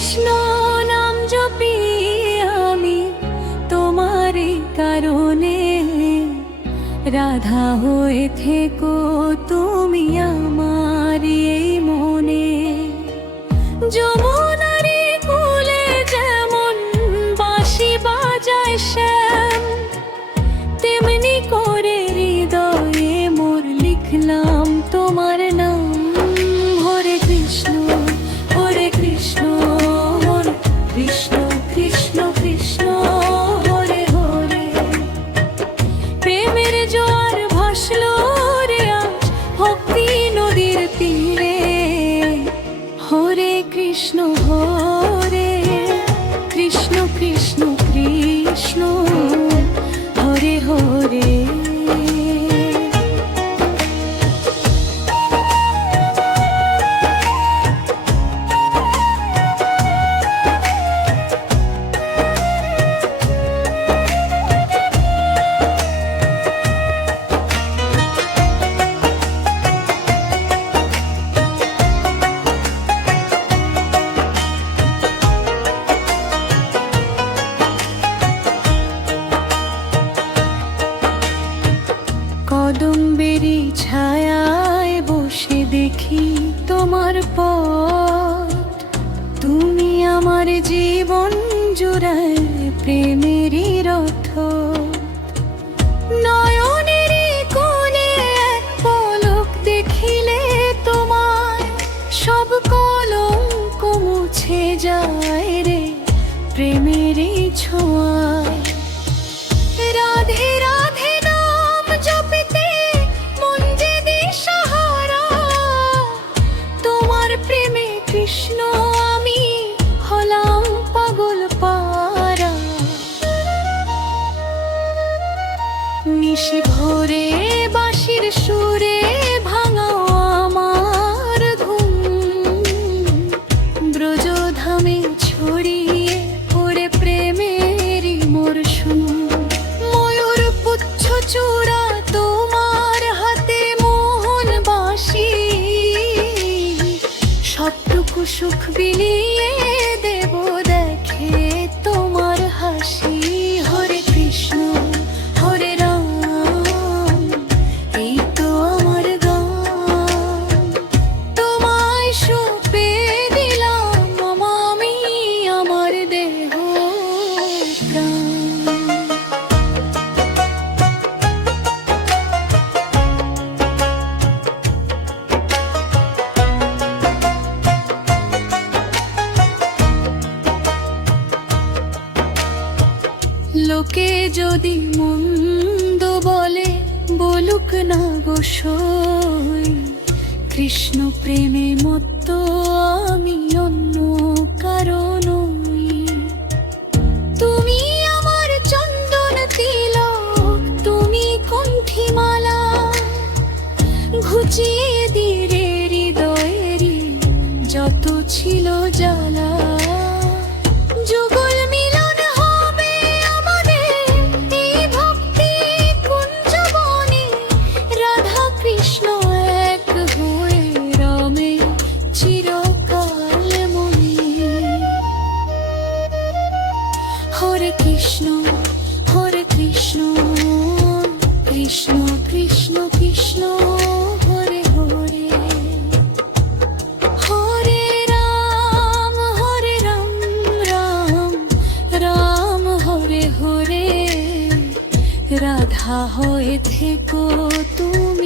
কৃষ্ণ নাম জপি আমি তোমারই কারণে, রাধা হয়ে থেকো তুমি আমার এই মনে। যমুনারি কূলে যেমন বাঁশি বাজায় শ্যাম, তেমনি করে হৃদয়ে মোর লিখলাম তোমার নাম। হরে কৃষ্ণ হরে কৃষ্ণ, হরে কৃষ্ণ কৃষ্ণ কৃষ্ণ হরে হরে। প্রেমের জোয়ার ভাসলো রে আজ ভক্তি নদীর তীরে। হরে কৃষ্ণ হরে কৃষ্ণ কৃষ্ণ কৃষ্ণ হরে হরে। কদম্বেরি ছায়ায় বসে দেখি তোমার পথ, তুমি আমার জীবন জুড়ায় প্রেমেরই রথ। নয়নেরই কোণে এক পলক দেখিলে তোমায়, সব কলঙ্ক মুছে যায় রে প্রেমেরই ছোঁয়ায়। রাধে রাধে নাম জপিতে মন যে দিশাহারা, তোমার প্রেমে কৃষ্ণ আমি হলাম পাগল পারা। নিশি ভোরে বাঁশির সুরে ভাঙাও আমার ঘুম, ব্রজধামে ছড়িয়ে পড়ে প্রেমেরই মরশুম। ময়ূর পুচ্ছ চূড়া তোমার হাতে মোহন বাঁশি, সবটুকু সুখ বিলিয়ে দেব দেখে তোমার হাসি। হরে কৃষ্ণ হরে রাম এই তো আমার গান, তোমায় সঁপে দিলাম আমি আমার দেহ প্রাণ। লোকে যদি মন্দ বলে বলুক না গো সই, কৃষ্ণ প্রেমে মত্ত আমি অন্য কারণ নই। তুমি আমার চন্দন তিলক, তুমি কণ্ঠিমালা, ঘুচিয়ে দিলে হৃদয়েরই যত ছিল জ্বালা। যুগল মিলন হবে আমাদের এই ভক্তি কুঞ্জবনে, রাধা কৃষ্ণ এক হয়ে রমে চিরকাল মনে। হরে কৃষ্ণ কৃষ্ণ কৃষ্ণ কৃষ্ণ হরে হরে। হরে রাম রাম রাম হরে হরে। রাধা হয়ে থেকো তুমি